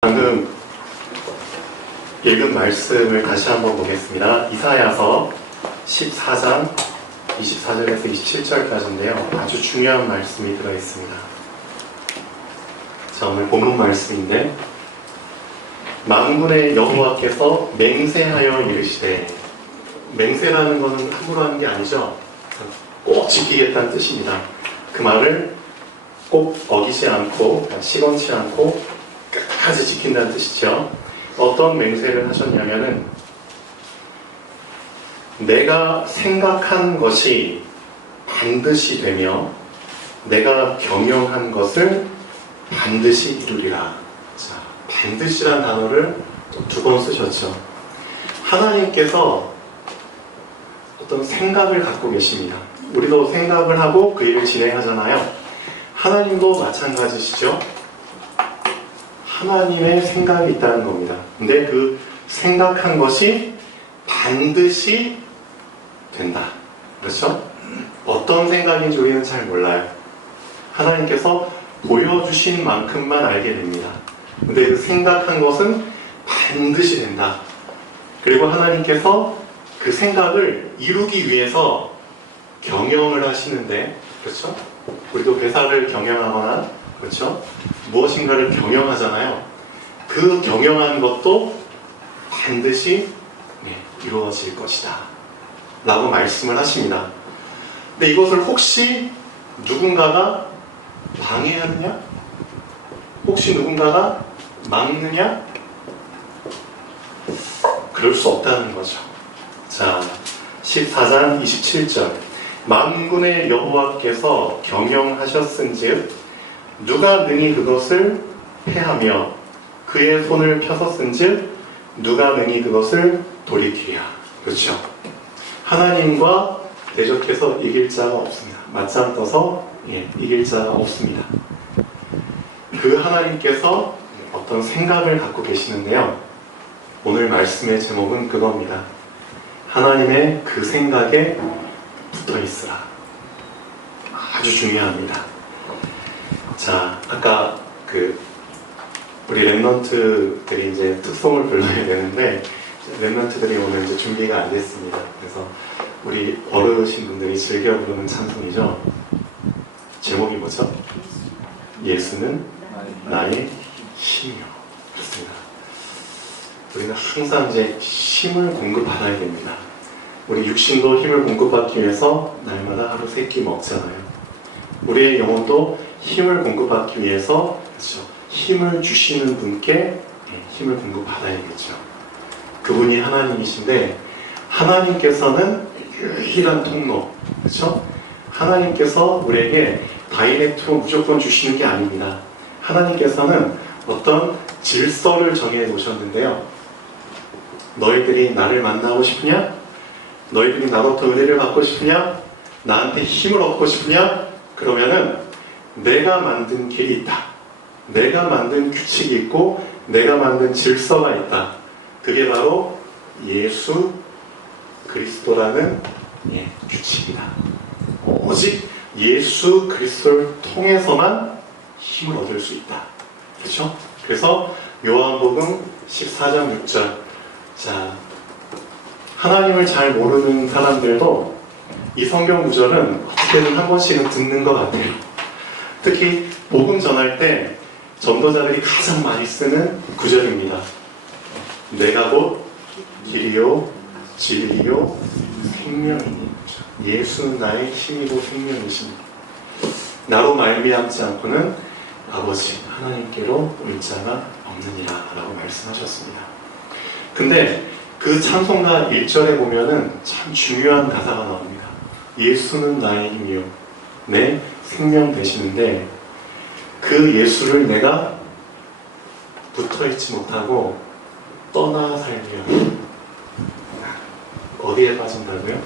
방금 읽은 말씀을 다시 한번 보겠습니다. 이사야서 14장 24절에서 27절까지인데요. 아주 중요한 말씀이 들어있습니다. 자, 오늘 본문 말씀인데, 만군의 여호와께서 맹세하여 이르시되, 맹세라는 것은 함부로 하는 게 아니죠. 꼭 지키겠다는 뜻입니다. 그 말을 꼭 어기지 않고 시건치 않고 끝까지 지킨다는 뜻이죠. 어떤 맹세를 하셨냐면은, 내가 생각한 것이 반드시 되며 내가 경영한 것을 반드시 이루리라. 자, 반드시란 단어를 두 번 쓰셨죠. 하나님께서 어떤 생각을 갖고 계십니다. 우리도 생각을 하고 그 일을 진행하잖아요. 하나님도 마찬가지시죠. 하나님의 생각이 있다는 겁니다. 근데 그 생각한 것이 반드시 된다. 그렇죠? 어떤 생각인지 우리는 잘 몰라요. 하나님께서 보여주신 만큼만 알게 됩니다. 근데 그 생각한 것은 반드시 된다. 그리고 하나님께서 그 생각을 이루기 위해서 경영을 하시는데, 그렇죠? 우리도 회사를 경영하거나, 그렇죠? 무엇인가를 경영하잖아요. 그 경영한 것도 반드시 이루어질 것이다 라고 말씀을 하십니다. 근데 이것을 혹시 누군가가 방해하느냐? 혹시 누군가가 막느냐? 그럴 수 없다는 거죠. 자, 14장 27절, 만군의 여호와께서 경영하셨은즉 누가 능히 그것을 패하며 그의 손을 펴섰은즉 누가 능히 그것을 돌이키랴. 그렇죠? 하나님과 대적해서 이길 자가 없습니다. 맞짱 떠서 이길 자가 없습니다. 그 하나님께서 어떤 생각을 갖고 계시는데요. 오늘 말씀의 제목은 그겁니다. 하나님의 그 생각에 붙어 있으라. 아주 중요합니다. 자, 아까 우리 랩런트들이 이제 특송을 불러야 되는데, 랩런트들이 오늘 이제 준비가 안 됐습니다. 그래서 우리 어르신 분들이 즐겨 부르는 찬송이죠. 제목이 뭐죠? 예수는 나의 힘이요. 그렇습니다. 우리는 항상 이제 힘을 공급받아야 됩니다. 우리 육신도 힘을 공급받기 위해서 날마다 하루 3끼 먹잖아요. 우리의 영혼도 힘을 공급받기 위해서, 그렇죠, 힘을 주시는 분께 힘을 공급받아야겠죠. 그분이 하나님이신데, 하나님께서는 유일한 통로, 그렇죠? 하나님께서 우리에게 다이렉트로 무조건 주시는 게 아닙니다. 하나님께서는 어떤 질서를 정해 놓으셨는데요. 너희들이 나를 만나고 싶으냐? 너희들이 나로부터 은혜를 받고 싶으냐? 나한테 힘을 얻고 싶으냐? 그러면은 내가 만든 길이 있다. 내가 만든 규칙이 있고 내가 만든 질서가 있다. 그게 바로 예수 그리스도라는 규칙이다. 오직 예수 그리스도를 통해서만 힘을 얻을 수 있다. 그렇죠? 그래서 요한복음 14장 6절, 자, 하나님을 잘 모르는 사람들도 이 성경 구절은 어떻게든 한 번씩은 듣는 것 같아요. 특히 복음 전할 때 전도자들이 가장 많이 쓰는 구절입니다. 내가 곧 길이요 진리요 생명이니. 예수는 나의 힘이고 생명이십니다. 나로 말미암지 않고는 아버지 하나님께로 올 자가 없느니라 라고 말씀하셨습니다. 근데 그 찬송가 1절에 보면은 참 중요한 가사가 나옵니다. 예수는 나의 힘이요 내 생명 되시는데, 그 예수를 내가 붙어있지 못하고 떠나 살면 어디에 빠진다고요?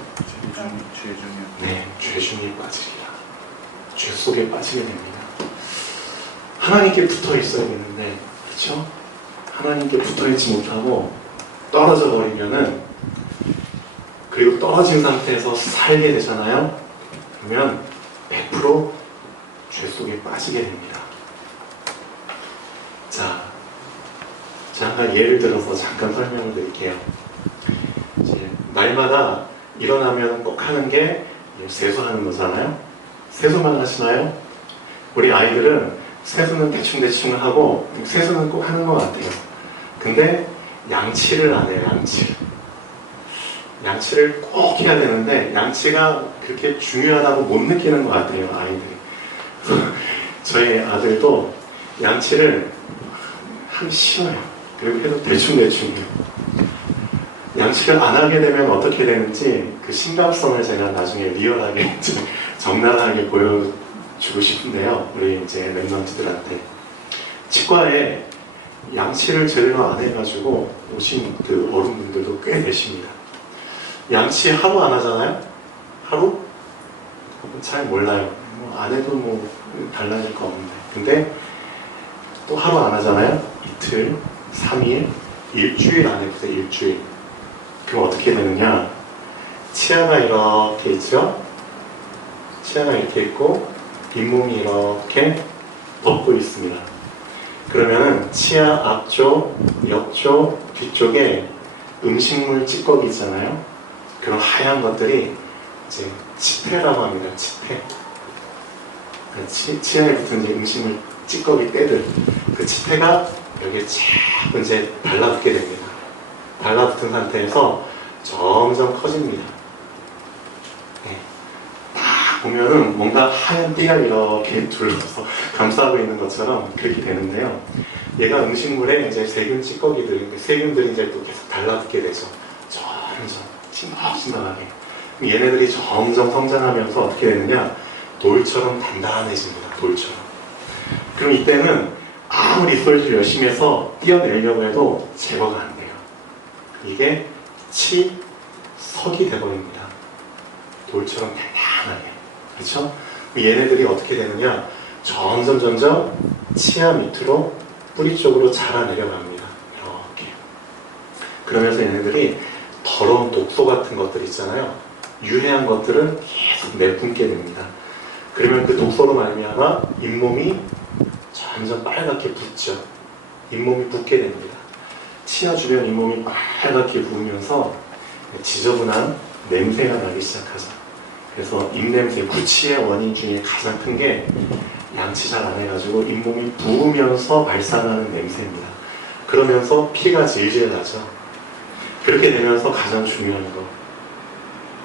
네, 죄중에 빠지리라. 죄 속에 빠지게 됩니다. 하나님께 붙어 있어야 되는데, 그렇죠? 하나님께 붙어 있지 못하고 떨어져 버리면은, 그리고 떨어진 상태에서 살게 되잖아요. 그러면 100% 죄 속에 빠지게 됩니다. 자, 잠깐 예를 들어서 잠깐 설명을 드릴게요. 이제 날마다 일어나면 꼭 하는 게 세수하는 거잖아요. 세수만 하시나요? 우리 아이들은 세수는 대충대충 하고 세수는 꼭 하는 것 같아요. 근데 양치를 안 해요. 양치를 꼭 해야 되는데 양치가 그렇게 중요하다고 못 느끼는 것 같아요. 아이들이. 저희 아들도 양치를 하기 싫어요. 그리고 해도 대충대충해요. 양치를 안 하게 되면 어떻게 되는지 그 심각성을 제가 나중에 리얼하게 적나라하게 보여주고 싶은데요. 우리 이제 랩런트들한테 치과에 양치를 제대로 안 해가지고 오신 그 어른분들도 꽤 계십니다. 양치 하루 안 하잖아요? 하루? 잘 몰라요. 안 해도 뭐 달라질 거 없는데. 근데 또 하루 안 하잖아요? 이틀, 3일, 일주일 안 해보세요. 일주일. 그럼 어떻게 되느냐? 치아가 이렇게 있죠? 치아가 이렇게 있고 잇몸이 이렇게 덮고 있습니다. 그러면은 치아 앞쪽, 옆쪽, 뒤쪽에 음식물 찌꺼기 있잖아요. 그런 하얀 것들이 이제 치태라고 합니다. 치태. 치아에 붙은 이제 음식물 찌꺼기 때들. 그 치태가 여기에 쫙 이제 달라붙게 됩니다. 달라붙은 상태에서 점점 커집니다. 네. 딱 보면은 뭔가 하얀 띠가 이렇게 둘러서 감싸고 있는 것처럼 그렇게 되는데요. 얘가 음식물에 이제 세균 찌꺼기들, 세균들이 이제 또 계속 달라붙게 되죠. 점점 진하게. 얘네들이 점점 성장하면서 어떻게 되느냐? 돌처럼 단단해집니다. 돌처럼. 그럼 이때는 아무리 솔질 열심히 해서 떼어내려고 해도 제거가 안 돼요. 이게 치석이 돼버립니다. 돌처럼 단단하게. 그렇죠? 얘네들이 어떻게 되느냐? 점점 치아 밑으로 뿌리 쪽으로 자라내려갑니다. 이렇게. 그러면서 얘네들이 더러운 독소 같은 것들 있잖아요. 유해한 것들은 계속 내뿜게 됩니다. 그러면 그 독소로 말미암아 잇몸이 점점 빨갛게 붓죠. 잇몸이 붓게 됩니다. 치아 주변 잇몸이 빨갛게 부으면서 지저분한 냄새가 나기 시작하죠. 그래서 입냄새, 구취의 원인 중에 가장 큰 게 양치 잘 안 해가지고 잇몸이 부으면서 발산하는 냄새입니다. 그러면서 피가 질질 나죠. 그렇게 되면서 가장 중요한 거,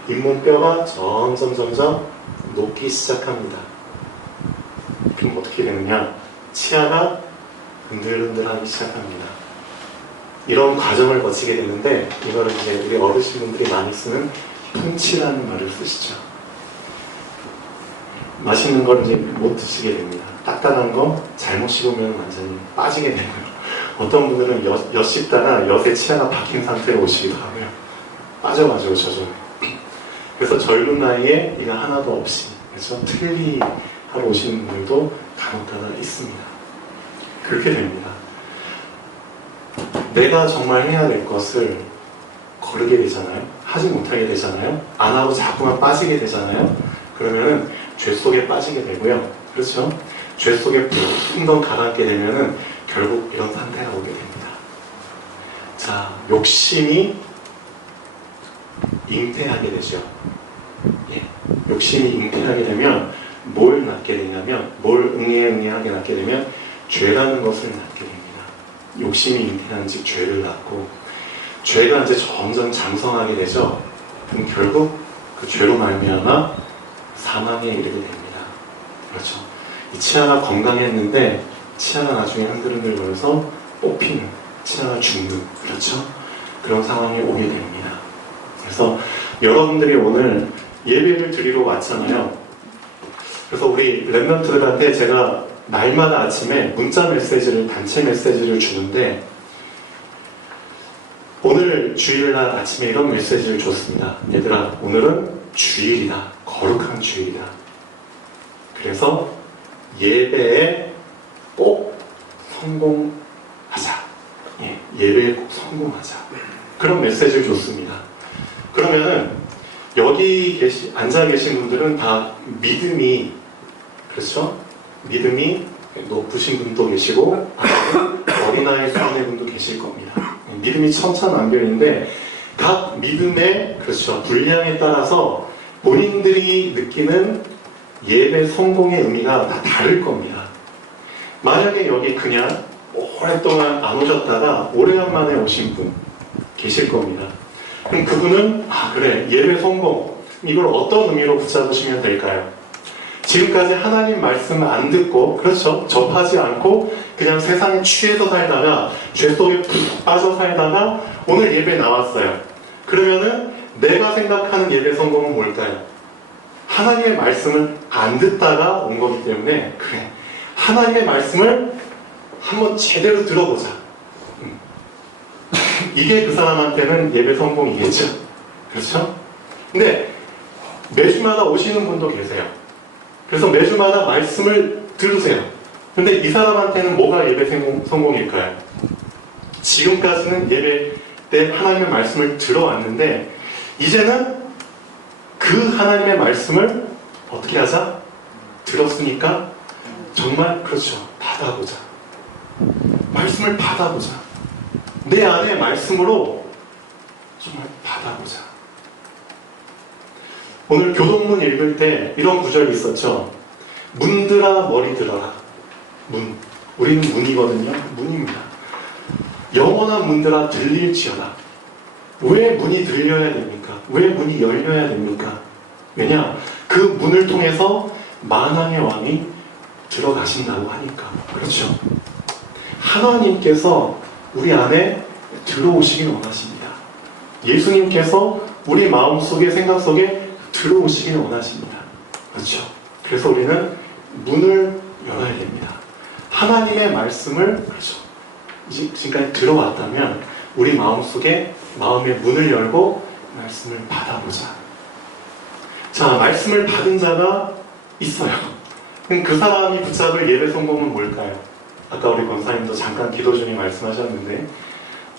잇몸뼈가 점점 녹기 시작합니다. 그럼 어떻게 되느냐? 치아가 흔들흔들하기 시작합니다. 이런 과정을 거치게 되는데 이거를 이제 우리 어르신분들이 많이 쓰는 통치라는 말을 쓰시죠. 맛있는 걸 이제 못 드시게 됩니다. 딱딱한 거 잘못 씹으면 완전히 빠지게 되고요. 어떤 분들은 엿 씹다가 엿에 치아가 박힌 상태로 오시기도 하고요. 빠져가지고 저절로. 그래서 젊은 나이에 이거 하나도 없이, 그래서 틀니 하러 오시는 분들도 간혹가다 있습니다. 그렇게 됩니다. 내가 정말 해야 될 것을 거르게 되잖아요. 하지 못하게 되잖아요. 안 하고 자꾸만 빠지게 되잖아요. 그러면은 죄 속에 빠지게 되고요. 그렇죠? 죄 속에 풍덩 가라앉게 되면은 결국 이런 상태가 오게 됩니다. 자, 욕심이 잉태하게 되죠. 예, 욕심이 잉태하게 되면 뭘 낳게 되냐면, 뭘 응애하게 낳게 되면 죄라는 것을 낳게 됩니다. 욕심이 잉태한 즉 죄를 낳고, 죄가 이제 점점 장성하게 되죠. 그럼 결국 그 죄로 말미암아 사망에 이르게 됩니다. 그렇죠? 이 치아가 건강했는데 치아가 나중에 흔들흔들 거려서 뽑히는, 치아가 죽는, 그렇죠? 그런 상황이 오게 됩니다. 그래서 여러분들이 오늘 예배를 드리러 왔잖아요. 그래서 우리 랩런트들한테 제가 날마다 아침에 문자 메시지를, 단체 메시지를 주는데 오늘 주일날 아침에 이런 메시지를 줬습니다. 얘들아, 오늘은 주일이다. 거룩한 주일이다. 그래서 예배에 꼭 성공하자. 예, 예배에 꼭 성공하자. 그런 메시지를 줬습니다. 그러면은 여기 앉아 계신 분들은 다 믿음이, 그렇죠? 믿음이 높으신 분도 계시고 어린 문화의 수련회분도 계실 겁니다. 믿음이 천차만별인데 각 믿음의 그렇죠 분량에 따라서 본인들이 느끼는 예배 성공의 의미가 다 다를 겁니다. 만약에 여기 그냥 오랫동안 안 오셨다가 오래간만에 오신 분 계실 겁니다. 그럼 그분은 그래 예배 성공 이걸 어떤 의미로 붙잡으시면 될까요? 지금까지 하나님 말씀을 안 듣고 그렇죠 접하지 않고 그냥 세상에 취해서 살다가 죄 속에 푹 빠져 살다가 오늘 예배 나왔어요. 그러면은 내가 생각하는 예배 성공은 뭘까요? 하나님의 말씀을 안 듣다가 온 거기 때문에 그래 하나님의 말씀을 한번 제대로 들어보자. 이게 그 사람한테는 예배 성공이겠죠. 그렇죠? 근데 매주마다 오시는 분도 계세요. 그래서 매주마다 말씀을 들으세요. 근데 이 사람한테는 뭐가 예배 성공일까요? 지금까지는 예배 때 하나님의 말씀을 들어왔는데 이제는 그 하나님의 말씀을 어떻게 하자? 들었으니까 정말 그렇죠. 받아보자. 말씀을 받아보자. 내 안에 말씀으로 정말 받아보자. 오늘 교동문 읽을 때 이런 구절이 있었죠. 문들아 머리 들어라. 문. 우리는 문이거든요. 문입니다. 영원한 문들아 들릴지어다. 왜 문이 들려야 됩니까? 왜 문이 열려야 됩니까? 왜냐? 그 문을 통해서 만왕의 왕이 들어가신다고 하니까. 그렇죠. 하나님께서 우리 안에 들어오시길 원하십니다. 예수님께서 우리 마음속에 생각 속에 들어오시길 원하십니다. 그렇죠. 그래서 우리는 문을 열어야 됩니다. 하나님의 말씀을 그렇죠. 지금까지 들어왔다면 우리 마음속에 마음의 문을 열고 말씀을 받아보자. 자, 말씀을 받은 자가 있어요. 그럼 그 사람이 붙잡을 예배 성공은 뭘까요? 아까 우리 권사님도 잠깐 기도 중에 말씀하셨는데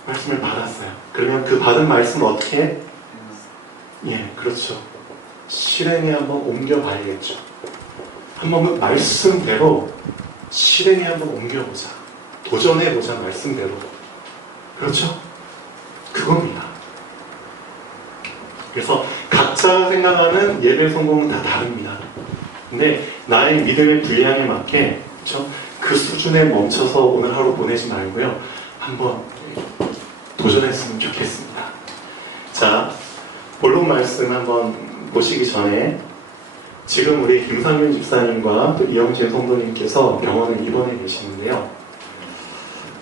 말씀을 받았어요. 그러면 그 받은 말씀을 어떻게 해? 예, 그렇죠. 실행에 한번 옮겨봐야겠죠. 한번 그 말씀대로 실행에 한번 옮겨보자. 도전해보자, 말씀대로. 그렇죠? 그겁니다. 그래서 각자가 생각하는 예배 성공은 다 다릅니다. 근데 나의 믿음의 분량에 맞게 그렇죠? 그 수준에 멈춰서 오늘 하루 보내지 말고요. 한번 도전했으면 좋겠습니다. 자, 본론 말씀 한번 보시기 전에 지금 우리 김상윤 집사님과 또 이영진 성도님께서 병원에 입원해 계시는데요.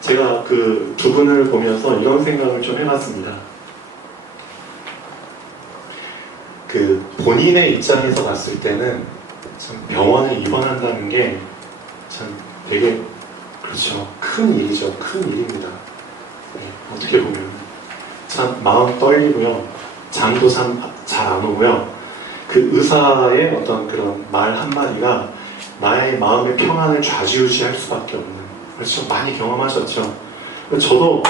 제가 그 두 분을 보면서 이런 생각을 좀 해봤습니다. 그 본인의 입장에서 봤을 때는 참 병원에 입원한다는 게 참 되게 그렇죠. 큰 일이죠. 큰 일입니다. 네, 어떻게 보면 참 마음 떨리고요. 잠도 참 잘 안 오고요. 그 의사의 어떤 그런 말 한마디가 나의 마음의 평안을 좌지우지할 수밖에 없는 그렇죠. 많이 경험하셨죠. 저도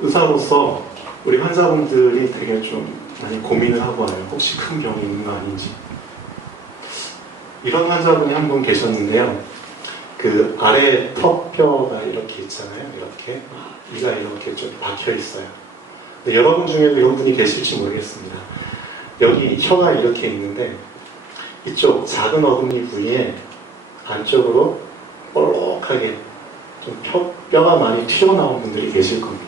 의사로서 우리 환자분들이 되게 좀 많이 고민을 하고 와요. 혹시 큰 병이 있는 거 아닌지. 이런 환자분이 한 분 계셨는데요. 그 아래 턱뼈가 이렇게 있잖아요. 이렇게 이가 이렇게 좀 박혀 있어요. 근데 여러분 중에도 이런 분이 계실지 모르겠습니다. 여기 혀가 이렇게 있는데 이쪽 작은 어금니 부위에 안쪽으로 볼록하게 좀 뼈가 많이 튀어나온 분들이 계실 겁니다.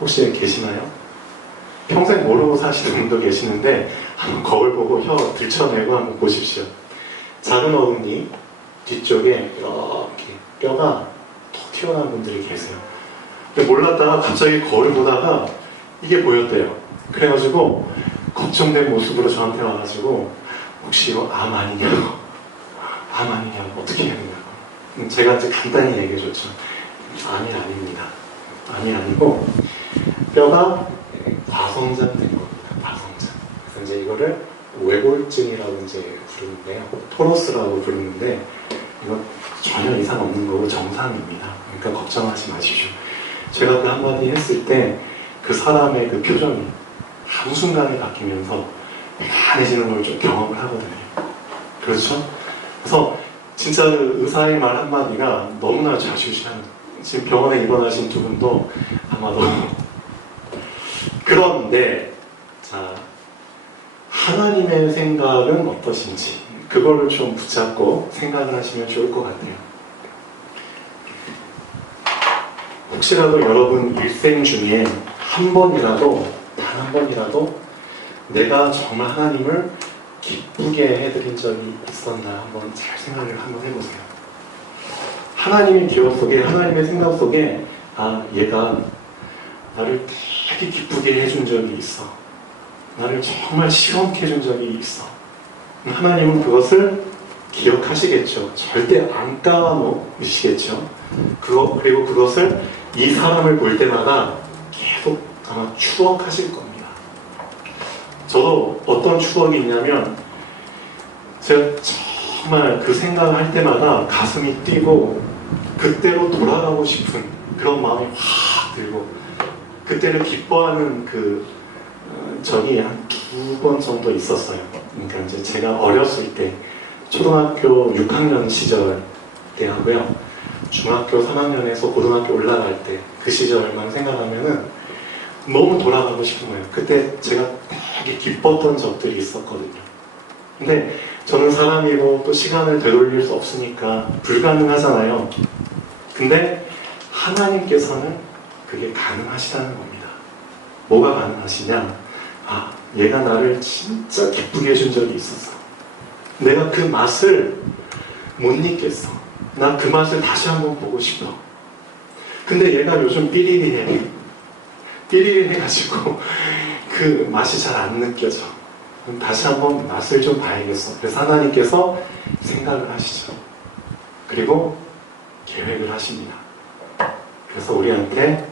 혹시 계시나요? 평생 모르고 사시는 분도 계시는데 한번 거울 보고 혀 들쳐내고 한번 보십시오. 작은 어금니 뒤쪽에 이렇게 뼈가 톡 튀어나온 분들이 계세요. 근데 몰랐다가 갑자기 거울 보다가 이게 보였대요. 그래가지고 걱정된 모습으로 저한테 와가지고 혹시 이거 암 아니냐고 암 아니냐고 어떻게 해야 되냐고 제가 이제 간단히 얘기해줬죠. 암이 아닙니다. 암이 아니고 뼈가 과성장된 겁니다. 과성장. 그래서 이제 이거를 외골증이라고 이제 부르는데요. 토로스라고 부르는데 이거 전혀 이상 없는 거고 정상입니다. 그러니까 걱정하지 마십시오. 제가 그 한마디 했을 때 그 사람의 그 표정이 한순간에 바뀌면서 편해지는 걸 좀 경험을 하거든요. 그렇죠? 그래서 진짜 그 의사의 말 한마디가 너무나 좌지우지하는 지금 병원에 입원하신 두 분도 아마도 그런데 자, 하나님의 생각은 어떠신지 그거를 좀 붙잡고 생각을 하시면 좋을 것 같아요. 혹시라도 여러분 일생 중에 한 번이라도 단 한 번이라도 내가 정말 하나님을 기쁘게 해드린 적이 있었나 한번 잘 생각을 한번 해보세요. 하나님의 기억 속에 하나님의 생각 속에 아 얘가 나를 되게 기쁘게 해준 적이 있어. 나를 정말 시원케 해준 적이 있어. 하나님은 그것을 기억하시겠죠. 절대 안 까먹으시겠죠. 그리고 그것을 이 사람을 볼 때마다 계속 아마 추억하실 겁니다. 저도 어떤 추억이 있냐면 제가 정말 그 생각을 할 때마다 가슴이 뛰고 그때로 돌아가고 싶은 그런 마음이 확 들고 그때를 기뻐하는 그 적이 한 2번 정도 있었어요. 그러니까 이제 제가 어렸을 때 초등학교 6학년 시절 때 하고요. 중학교 3학년에서 고등학교 올라갈 때 그 시절만 생각하면은 너무 돌아가고 싶은 거예요. 그때 제가 되게 기뻤던 적들이 있었거든요. 근데 저는 사람이고 또 시간을 되돌릴 수 없으니까 불가능하잖아요. 근데 하나님께서는 그게 가능하시다는 겁니다. 뭐가 가능하시냐? 아, 얘가 나를 진짜 기쁘게 해준 적이 있었어. 내가 그 맛을 못 잊겠어. 나 그 맛을 다시 한번 보고 싶어. 근데 얘가 요즘 삐리리해. 삐리리 해가지고 그 맛이 잘 안 느껴져. 그럼 다시 한번 맛을 좀 봐야겠어. 그래서 하나님께서 생각을 하시죠. 그리고 계획을 하십니다. 그래서 우리한테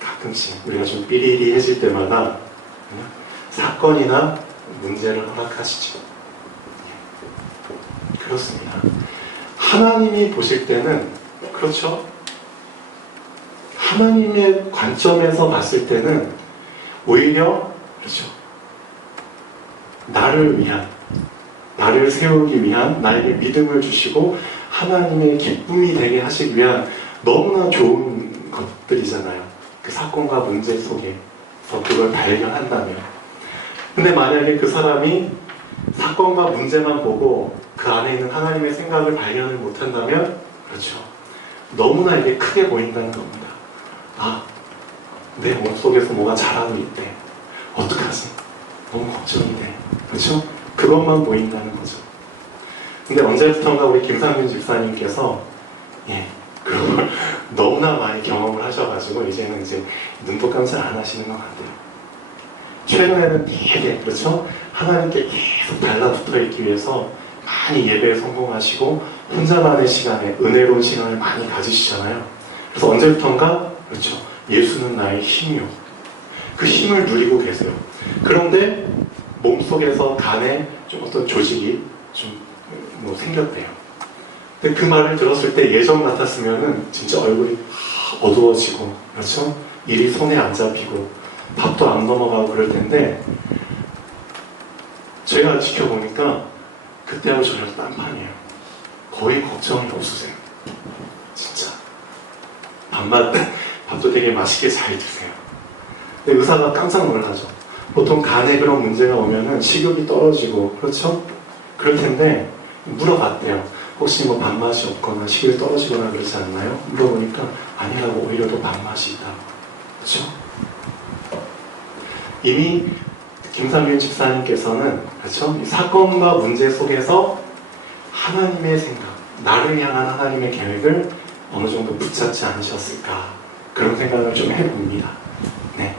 가끔씩 우리가 좀 삐리리해질 때마다 사건이나 문제를 허락하시죠. 그렇습니다. 하나님이 보실 때는 그렇죠. 하나님의 관점에서 봤을 때는 오히려 그렇죠. 나를 위한, 나를 세우기 위한 나에게 믿음을 주시고 하나님의 기쁨이 되게 하시기 위한 너무나 좋은 것들이잖아요. 그 사건과 문제 속에서 그걸 발견한다면. 근데 만약에 그 사람이 사건과 문제만 보고 그 안에 있는 하나님의 생각을 발견을 못한다면 그렇죠. 너무나 이게 크게 보인다는 겁니다. 아, 내 몸속에서 뭐가 자라고 있대. 어떡하지? 너무 걱정이 돼. 그렇죠? 그것만 보인다는 거죠. 근데 언제부턴가 우리 김상균 집사님께서 그런 걸 너무나 많이 경험을 하셔가지고 이제는 이제 눈도 깜짝 안 하시는 것 같아요. 최근에는 되게 그렇죠? 하나님께 계속 달라붙어 있기 위해서 많이 예배에 성공하시고 혼자만의 시간에 은혜로운 시간을 많이 가지시잖아요. 그래서 언제부턴가 그렇죠? 예수는 나의 힘이요. 그 힘을 누리고 계세요. 그런데 몸속에서 간에 좀 어떤 조직이 좀 뭐 생겼대요. 근데 그 말을 들었을 때 예전 같았으면은 진짜 얼굴이 어두워지고 그렇죠? 일이 손에 안 잡히고 밥도 안 넘어가고 그럴 텐데 제가 지켜보니까 그때하고 전혀 딴판이에요. 거의 걱정이 없으세요. 진짜. 밥도 되게 맛있게 잘 드세요. 근데 의사가 깜짝 놀라죠. 보통 간에 그런 문제가 오면은 식욕이 떨어지고 그렇죠? 그럴 텐데 물어봤대요. 혹시 뭐 밥맛이 없거나 식욕이 떨어지거나 그러지 않나요? 물어보니까 아니라고 오히려 더 밥맛이 있다고. 그렇죠? 이미 김상균 집사님께서는 그렇죠? 이 사건과 문제 속에서 하나님의 생각, 나를 향한 하나님의 계획을 어느 정도 붙잡지 않으셨을까 그런 생각을 좀 해봅니다. 네.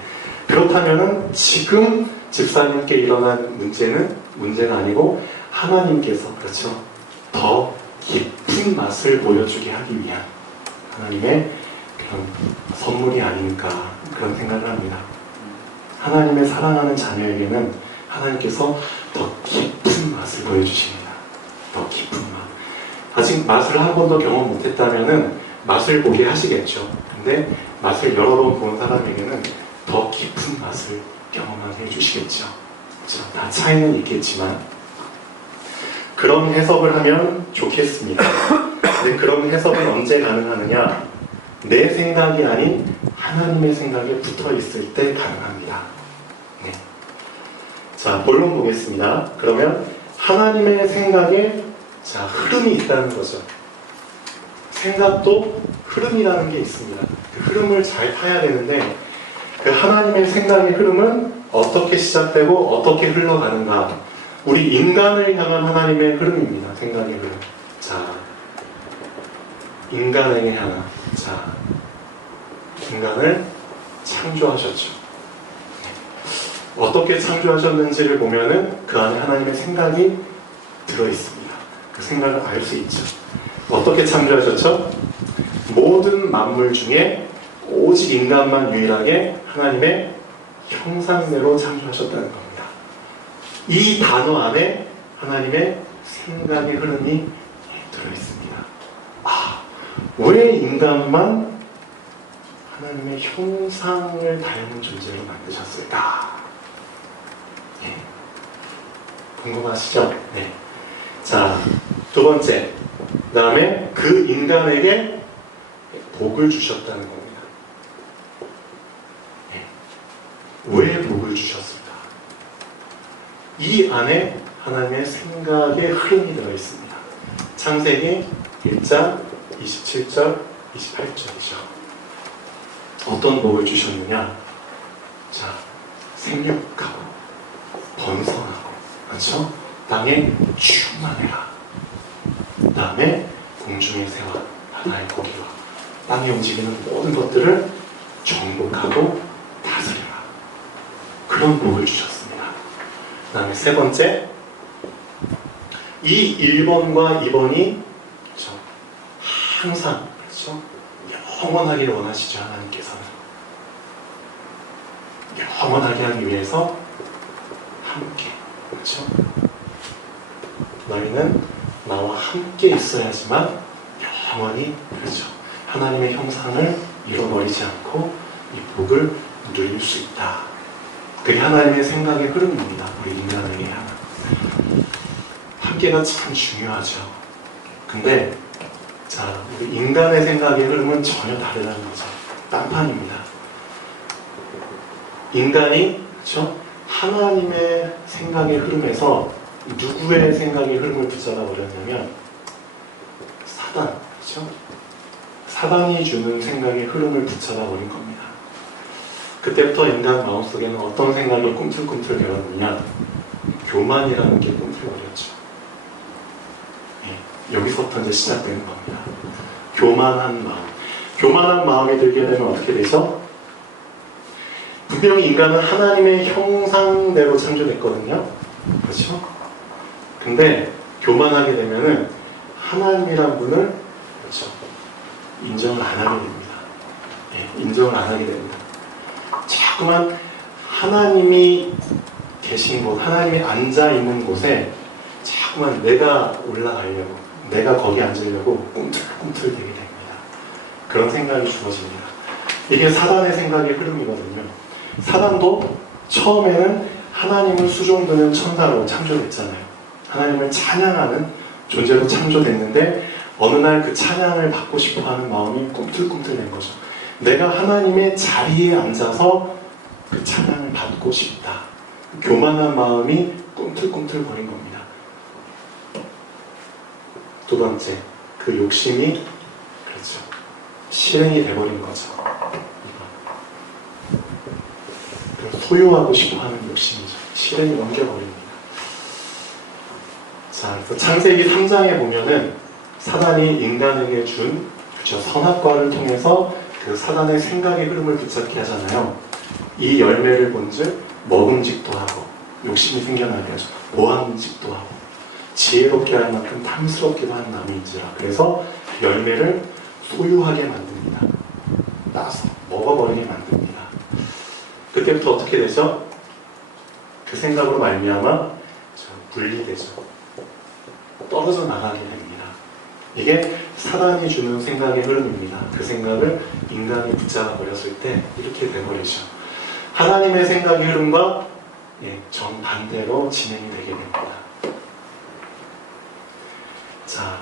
그렇다면은 지금 집사님께 일어난 문제가 아니고 하나님께서 그렇죠 더 깊은 맛을 보여주게 하기 위한 하나님의 그런 선물이 아닐까 그런 생각을 합니다. 하나님의 사랑하는 자녀에게는 하나님께서 더 깊은 맛을 보여주십니다. 더 깊은 맛. 아직 맛을 한 번도 경험 못했다면은 맛을 보게 하시겠죠. 근데 맛을 여러 번 본 사람에게는 더 깊은 맛을 경험하게 해주시겠죠. 그렇죠? 다 차이는 있겠지만 그런 해석을 하면 좋겠습니다. 근데 그런 해석은 언제 가능하느냐? 내 생각이 아닌 하나님의 생각에 붙어 있을 때 가능합니다. 네. 자, 본론 보겠습니다. 그러면 하나님의 생각에 자, 흐름이 있다는 거죠. 생각도 흐름이라는 게 있습니다. 그 흐름을 잘 타야 되는데 그 하나님의 생각의 흐름은 어떻게 시작되고 어떻게 흘러가는가? 우리 인간을 향한 하나님의 흐름입니다. 생각의 흐름. 자, 인간에게 향한. 자, 인간을 창조하셨죠. 어떻게 창조하셨는지를 보면은 그 안에 하나님의 생각이 들어있습니다. 그 생각을 알 수 있죠. 어떻게 창조하셨죠? 모든 만물 중에 오직 인간만 유일하게 하나님의 형상대로 창조하셨다는 겁니다. 이 단어 안에 하나님의 생각의 흐름이 들어있습니다. 아, 왜 인간만 하나님의 형상을 닮은 존재로 만드셨을까? 네. 궁금하시죠? 네. 자, 두 번째. 그 다음에 그 인간에게 복을 주셨다는 겁니다. 네. 왜 복을 주셨을까? 이 안에 하나님의 생각의 흐름이 들어있습니다. 창세기 1장 27절, 28절이죠. 어떤 복을 주셨느냐? 자, 생육하고 번성하고, 그렇죠? 땅에 충만해라. 그 다음에 공중의 새와 바다의 고기와 땅에 움직이는 모든 것들을 정복하고 다스려라. 그런 복을 주셨습니다. 그 다음에 세 번째, 이 1번과 2번이 그렇죠? 항상 그렇죠? 영원하기를 원하시죠. 하나님께서는 영원하게 하기 위해서 함께, 그렇죠? 너희는 나와 함께 있어야지만 영원히, 그렇죠, 하나님의 형상을 잃어버리지 않고 이 복을 누릴 수 있다. 그게 하나님의 생각의 흐름입니다. 우리 인간에게 하는 함께가 참 중요하죠. 근데 자, 우리 인간의 생각의 흐름은 전혀 다르다는 거죠. 딴판입니다. 인간이 그렇죠? 하나님의 생각의 흐름에서 누구의 생각의 흐름을 붙잡아 버렸냐면 사단, 그렇죠? 사단이 주는 생각의 흐름을 붙잡아 버린 겁니다. 그때부터 인간 마음속에는 어떤 생각이 꿈틀꿈틀 대었느냐? 교만이라는 게 꿈틀거렸죠. 네, 여기서부터 이제 시작되는 겁니다. 교만한 마음. 교만한 마음이 들게 되면 어떻게 되죠? 분명히 인간은 하나님의 형상대로 창조됐거든요. 그렇죠? 근데 교만하게 되면은 하나님이란 분을 그렇죠? 인정을 안 하게 됩니다. 네, 인정을 안 하게 됩니다. 자꾸만 하나님이 계신 곳, 하나님이 앉아 있는 곳에 자꾸만 내가 올라가려고, 내가 거기 앉으려고 꿈틀꿈틀 대게 됩니다. 그런 생각이 주어집니다. 이게 사단의 생각의 흐름이거든요. 사단도 처음에는 하나님을 수종드는 천사로 창조됐잖아요. 하나님을 찬양하는 존재로 창조됐는데 어느 날 그 찬양을 받고 싶어하는 마음이 꿈틀꿈틀된 거죠. 내가 하나님의 자리에 앉아서 그 찬양을 받고 싶다. 교만한 마음이 꿈틀꿈틀 거린 겁니다. 두 번째, 그 욕심이 그렇죠, 실행이 돼버린 거죠. 소유하고 싶어하는 욕심이죠. 실행이 옮겨버립니다. 자, 그래서 창세기 3장에 보면은 사단이 인간에게 준 그렇죠, 선악과를 통해서 그 사단의 생각의 흐름을 붙잡게 하잖아요. 이 열매를 본즉 먹음직도 하고 욕심이 생겨나게 하죠. 보암직도 하고 지혜롭게 할 만큼 탐스럽기도 한 나무인지라. 그래서 열매를 소유하게 만듭니다. 따서 먹어버리게 만듭니다. 그때부터 어떻게 되죠? 그 생각으로 말미암아 분리되죠. 떨어져 나가게 됩니다. 이게 사단이 주는 생각의 흐름입니다. 그 생각을 인간이 붙잡아 버렸을 때 이렇게 돼버리죠. 하나님의 생각의 흐름과 정반대로 진행이 되게 됩니다. 자,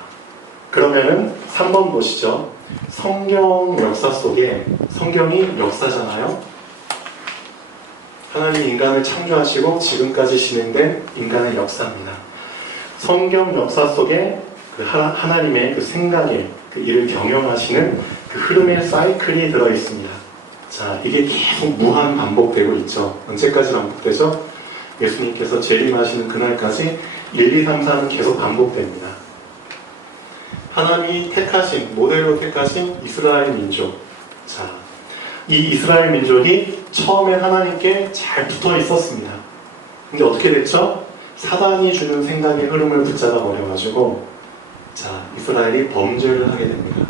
그러면은 3번 보시죠. 성경 역사 속에, 성경이 역사잖아요. 하나님이 인간을 창조하시고 지금까지 진행된 인간의 역사입니다. 성경 역사 속에 그 하나님의 그 생각에 그 일을 경영하시는 그 흐름의 사이클이 들어있습니다. 자, 이게 계속 무한 반복되고 있죠. 언제까지 반복되죠? 예수님께서 재림하시는 그날까지 1, 2, 3, 4는 계속 반복됩니다. 하나님이 택하신, 모델로 택하신 이스라엘 민족. 자, 이 이스라엘 민족이 처음에 하나님께 잘 붙어 있었습니다. 근데 어떻게 됐죠? 사단이 주는 생각의 흐름을 붙잡아 버려가지고, 자, 이스라엘이 범죄를 하게 됩니다.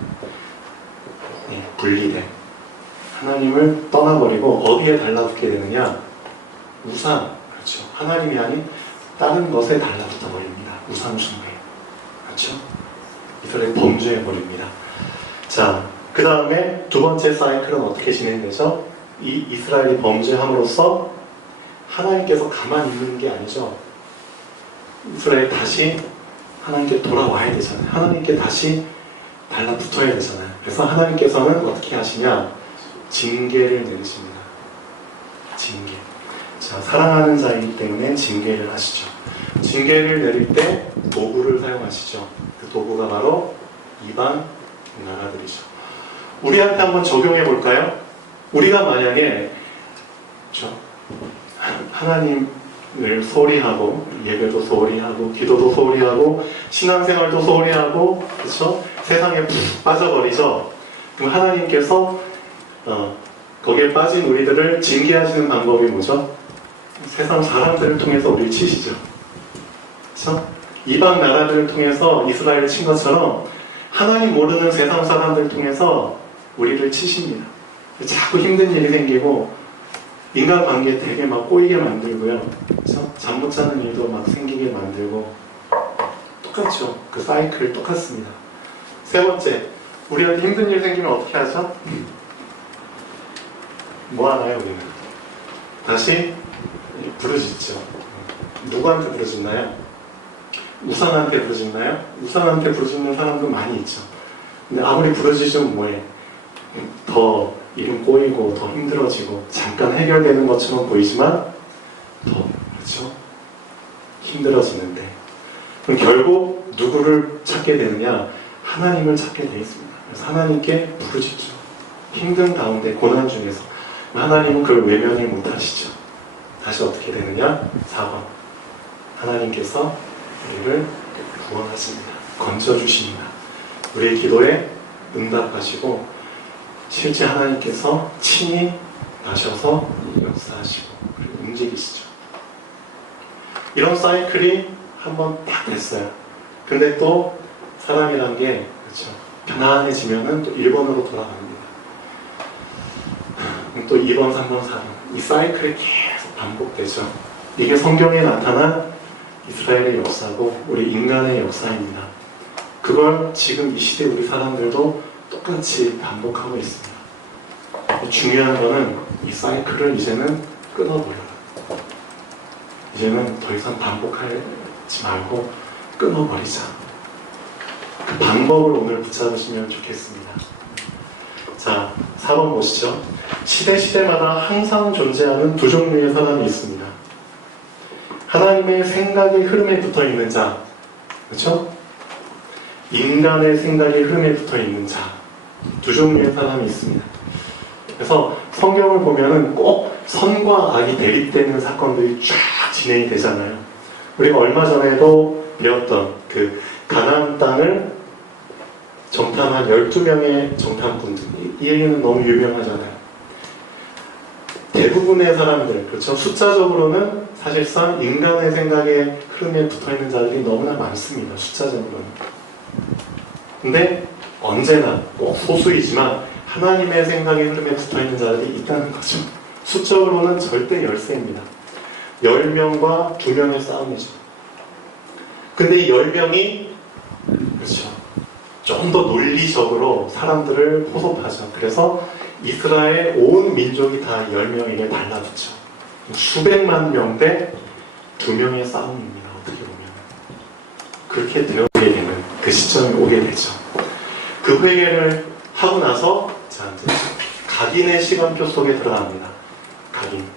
네, 분리돼. 하나님을 떠나버리고 어디에 달라붙게 되느냐? 우상, 그렇죠. 하나님이 아닌 다른 것에 달라붙어 버립니다. 우상 숭배, 그렇죠. 이스라엘이 범죄해버립니다. 자, 그 다음에 두 번째 사이클은 어떻게 진행되죠? 이 이스라엘이 범죄함으로써 하나님께서 가만히 있는 게 아니죠. 이스라엘이 다시 하나님께 돌아와야 되잖아요. 하나님께 다시 달라붙어야 되잖아요. 그래서 하나님께서는 어떻게 하시냐? 징계를 내리십니다. 징계. 자, 사랑하는 자이기 때문에 징계를 하시죠. 징계를 내릴 때 도구를 사용하시죠. 그 도구가 바로 이방 나라들이죠. 우리한테 한번 적용해 볼까요? 우리가 만약에 그렇죠? 하나님을 소홀히 하고, 예배도 소홀히 하고, 기도도 소홀히 하고, 신앙생활도 소홀히 하고, 그렇죠? 세상에 푹 빠져버리죠. 그럼 하나님께서 거기에 빠진 우리들을 징계하시는 방법이 뭐죠? 세상 사람들을 통해서 우리를 치시죠. 그렇죠? 이방 나라들을 통해서 이스라엘을 친 것처럼 하나님 모르는 세상 사람들을 통해서 우리를 치십니다. 자꾸 힘든 일이 생기고 인간관계 되게 막 꼬이게 만들고요. 그렇죠? 잠 못 자는 일도 막 생기게 만들고 똑같죠. 그 사이클 똑같습니다. 세 번째, 우리한테 힘든 일 생기면 어떻게 하죠? 뭐 하나요, 우리는? 다시 부르짖죠. 누구한테 부르짖나요? 우상한테 부르짖나요? 우상한테 부르짖는 사람도 많이 있죠. 근데 아무리 부르짖으면 뭐해? 더 일은 꼬이고 더 힘들어지고 잠깐 해결되는 것처럼 보이지만 더 그렇죠? 힘들어지는데, 그럼 결국 누구를 찾게 되느냐? 하나님을 찾게 되어 있습니다. 그래서 하나님께 부르짖죠. 힘든 가운데, 고난 중에서. 하나님은 그걸 외면을 못하시죠. 다시 어떻게 되느냐? 4번. 하나님께서 우리를 구원하십니다. 건져주십니다. 우리의 기도에 응답하시고 실제 하나님께서 친히 나셔서 역사하시고 움직이시죠. 이런 사이클이 한번 딱 됐어요. 근데 또 사람이란 게 그렇죠. 편안해지면은 또 1번으로 돌아갑니다. 또 2번, 3번, 4번. 이 사이클이 계속 반복되죠. 이게 성경에 나타난 이스라엘의 역사고 우리 인간의 역사입니다. 그걸 지금 이 시대 우리 사람들도 똑같이 반복하고 있습니다. 중요한 거는 이 사이클을 이제는 끊어버려요. 이제는 더 이상 반복하지 말고 끊어버리자. 그 방법을 오늘 붙잡으시면 좋겠습니다. 자, 4번 보시죠. 시대마다 항상 존재하는 두 종류의 사람이 있습니다. 하나님의 생각의 흐름에 붙어 있는 자, 그렇죠? 인간의 생각의 흐름에 붙어 있는 자, 두 종류의 사람이 있습니다. 그래서 성경을 보면은 꼭 선과 악이 대립되는 사건들이 쫙 진행이 되잖아요. 우리가 얼마 전에도 배웠던 그 가나안 땅을 정탐한 12명의 정탐꾼들, 이 얘기는 너무 유명하잖아요. 대부분의 사람들, 그렇죠? 숫자적으로는 사실상 인간의 생각에 흐름에 붙어있는 자들이 너무나 많습니다. 숫자적으로는. 근데 언제나 꼭 소수이지만 하나님의 생각의 흐름에 붙어있는 자들이 있다는 거죠. 수적으로는 절대 열세입니다. 10명과 2명의 싸움이죠. 근데 이 10명이 그렇죠. 좀 더 논리적으로 사람들을 포섭하죠. 그래서 이스라엘 온 민족이 다 10명에게 달라붙죠. 수백만 명 대 2명의 싸움입니다. 어떻게 보면. 그렇게 되게 되는 그 시점이 오게 되죠. 그 회개를 하고 나서 자 이제 각인의 시간표 속에 들어갑니다. 각인.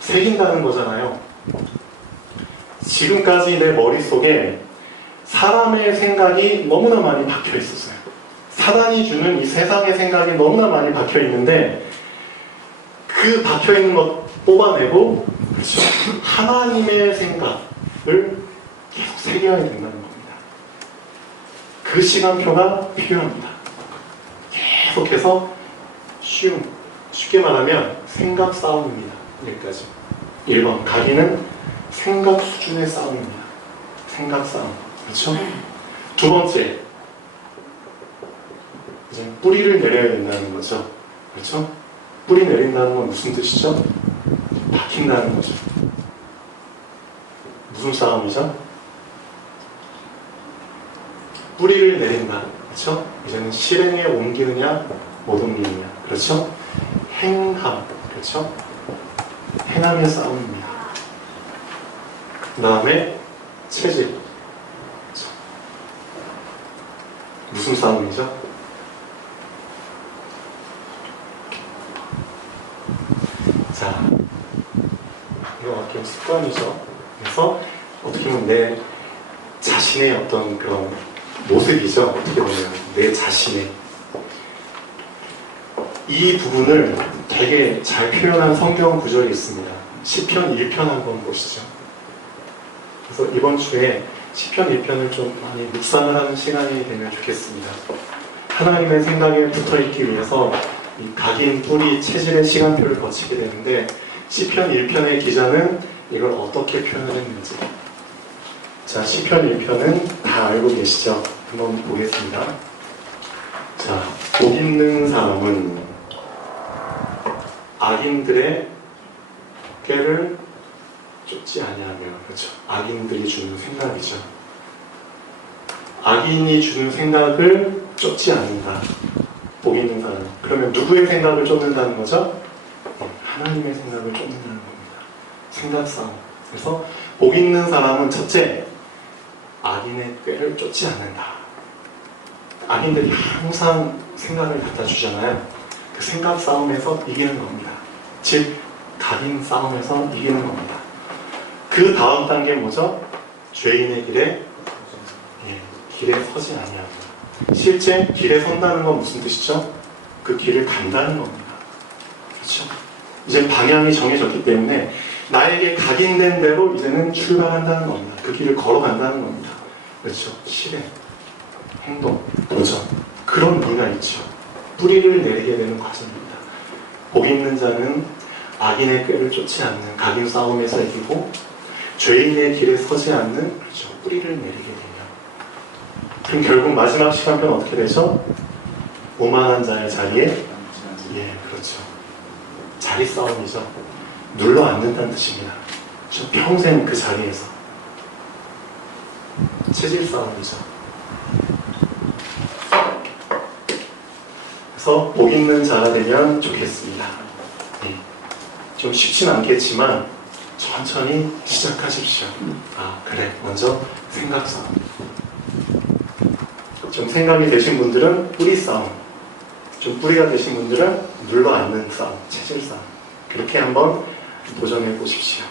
새긴다는 거잖아요. 지금까지 내 머릿속에 사람의 생각이 너무나 많이 박혀 있었어요. 사단이 주는 이 세상의 생각이 너무나 많이 박혀 있는데 그 박혀 있는 것 뽑아내고 그렇죠. 하나님의 생각을 계속 새겨야 된다는 겁니다. 그 시간표가 필요합니다. 계속해서 쉽게 말하면 생각 싸움입니다. 여기까지. 1번 각인은 생각 수준의 싸움입니다. 생각 싸움. 그렇죠? 두 번째, 이제 뿌리를 내려야 된다는 거죠. 그렇죠? 뿌리 내린다는 건 무슨 뜻이죠? 박힌다는 거죠. 무슨 싸움이죠? 뿌리를 내린다. 그렇죠? 이제는 실행에 옮기느냐, 못 옮기느냐. 그렇죠? 행함. 그렇죠? 행함의 싸움입니다. 그 다음에 체질. 그렇죠? 무슨 싸움이죠? 자, 이거 어떻게 보면 습관이죠. 그래서 어떻게 보면 내 자신의 어떤 그런 모습이죠. 어떻게 보면 내 자신의 이 부분을 되게 잘 표현한 성경 구절이 있습니다. 시편 1편 한번 보시죠. 그래서 이번 주에 시편 1편을 좀 많이 묵상을 하는 시간이 되면 좋겠습니다. 하나님의 생각에 붙어있기 위해서 이 각인, 뿌리, 체질의 시간표를 거치게 되는데 시편 1편의 기자는 이걸 어떻게 표현을 했는지 자, 시편 1편은 다 알고 계시죠? 한번 보겠습니다. 자, 복 있는 사람은 악인들의 꾀를 쫓지 아니하며 그렇죠. 악인들이 주는 생각이죠. 악인이 주는 생각을 쫓지 않는다. 복 있는 사람. 그러면 누구의 생각을 쫓는다는 거죠? 하나님의 생각을 쫓는다는 겁니다. 생각 싸움. 그래서 복 있는 사람은 첫째, 악인의 꾀를 쫓지 않는다. 악인들이 항상 생각을 갖다 주잖아요. 그 생각 싸움에서 이기는 겁니다. 즉, 각인 싸움에서 이기는 겁니다. 그 다음 단계 뭐죠? 죄인의 길에 서지 아니합니다. 실제 길에 선다는 건 무슨 뜻이죠? 그 길을 간다는 겁니다. 그렇죠? 이제 방향이 정해졌기 때문에 나에게 각인된 대로 이제는 출발한다는 겁니다. 그 길을 걸어간다는 겁니다. 그렇죠? 실행, 행동, 도전 그런 의미가 있죠. 뿌리를 내리게 되는 과정입니다. 복 있는 자는 악인의 꾀를 쫓지 않는 각인 싸움에서 이기고 죄인의 길에 서지 않는 그렇죠. 뿌리를 내리게 되며 그럼 결국 마지막 시간표는 어떻게 되죠? 오만한 자의 자리에 그렇죠. 자리 싸움이죠. 눌러 앉는다는 뜻입니다. 저 평생 그 자리에서 체질 싸움이죠. 그래서 복 있는 자가 되면 좋겠습니다. 좀 쉽진 않겠지만 천천히 시작하십시오. 아 그래 먼저 생각 싸움. 좀 생각이 되신 분들은 뿌리 싸움, 좀 뿌리가 되신 분들은 눌러 앉는 싸움, 체질 싸움. 그렇게 한번 도전해 보십시오.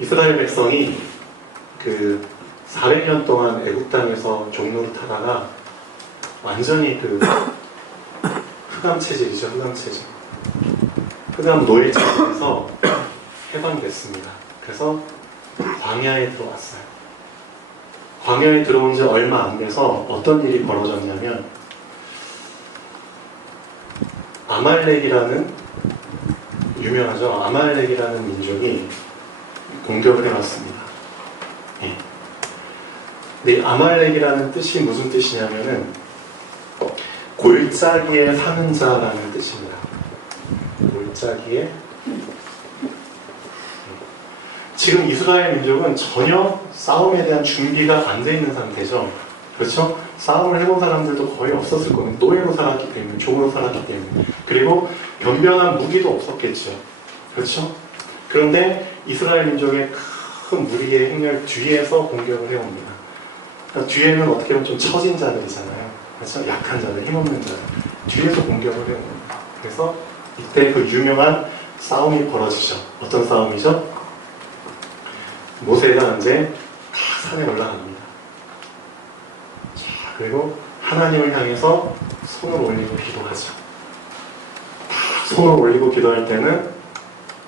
이스라엘 백성이 그 400년 동안 애국 땅에서 종로를 타다가 완전히 그 흑암 체질이죠. 흑암 체질. 흑암 노예 체질에서 해방됐습니다. 그래서 광야에 들어왔어요. 광야에 들어온 지 얼마 안 돼서 어떤 일이 벌어졌냐면 아말렉이라는 유명하죠. 아말렉이라는 민족이 공격을 해왔습니다. 근데 아말렉이라는 뜻이 무슨 뜻이냐면은 골짜기에 사는 자라는 뜻입니다. 골짜기에 지금 이스라엘 민족은 전혀 싸움에 대한 준비가 안 돼 있는 상태죠. 그렇죠? 싸움을 해본 사람들도 거의 없었을 겁니다. 노예로 살았기 때문에, 종으로 살았기 때문에. 그리고 변변한 무기도 없었겠죠. 그렇죠? 그런데 이스라엘 민족의 큰 무리의 행렬 뒤에서 공격을 해옵니다. 그러니까 뒤에는 어떻게 보면 좀 처진 자들이잖아요. 그렇죠? 약한 자들, 힘없는 자들. 뒤에서 공격을 해옵니다. 그래서 이때 그 유명한 싸움이 벌어지죠. 어떤 싸움이죠? 모세가 이제 다 산에 올라갑니다. 자, 그리고 하나님을 향해서 손을 올리고 기도하죠. 손을 올리고 기도할 때는